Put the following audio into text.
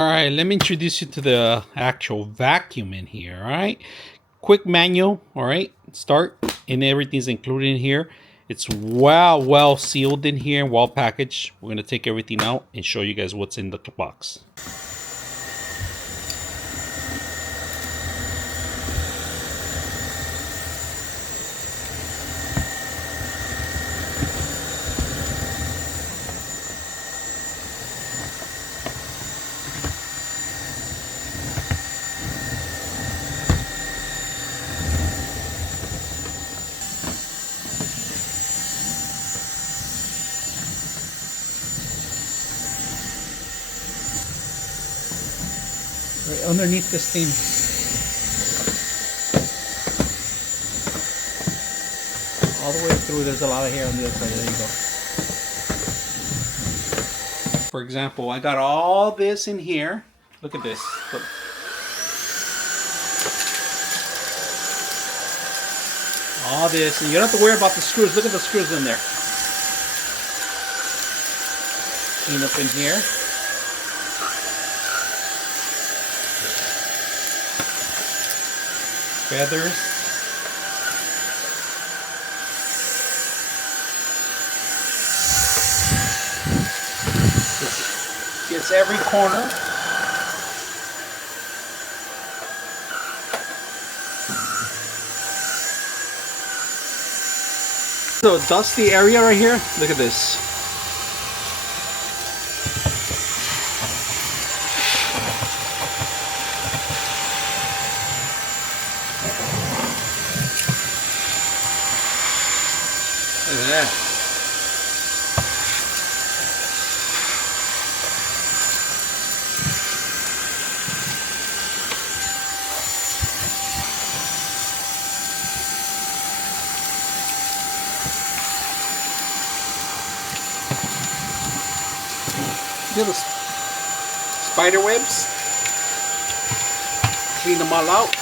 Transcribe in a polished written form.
All right, let me introduce you to the actual vacuum in here. All right, quick manual. All right, start, and everything's included in here. It's well sealed in here, well packaged. We're gonna take everything out and show you guys what's in the box. Right underneath this thing. All the way through, there's a lot of hair on the other side. There you go. For example, I got all this in here. Look at this. Look. All this, and you don't have to worry about the screws. Look at the screws in there. Clean up in here. Feathers. This gets every corner. So dusty area right here. Look at this. Look at that. Little spider webs. Clean them all out.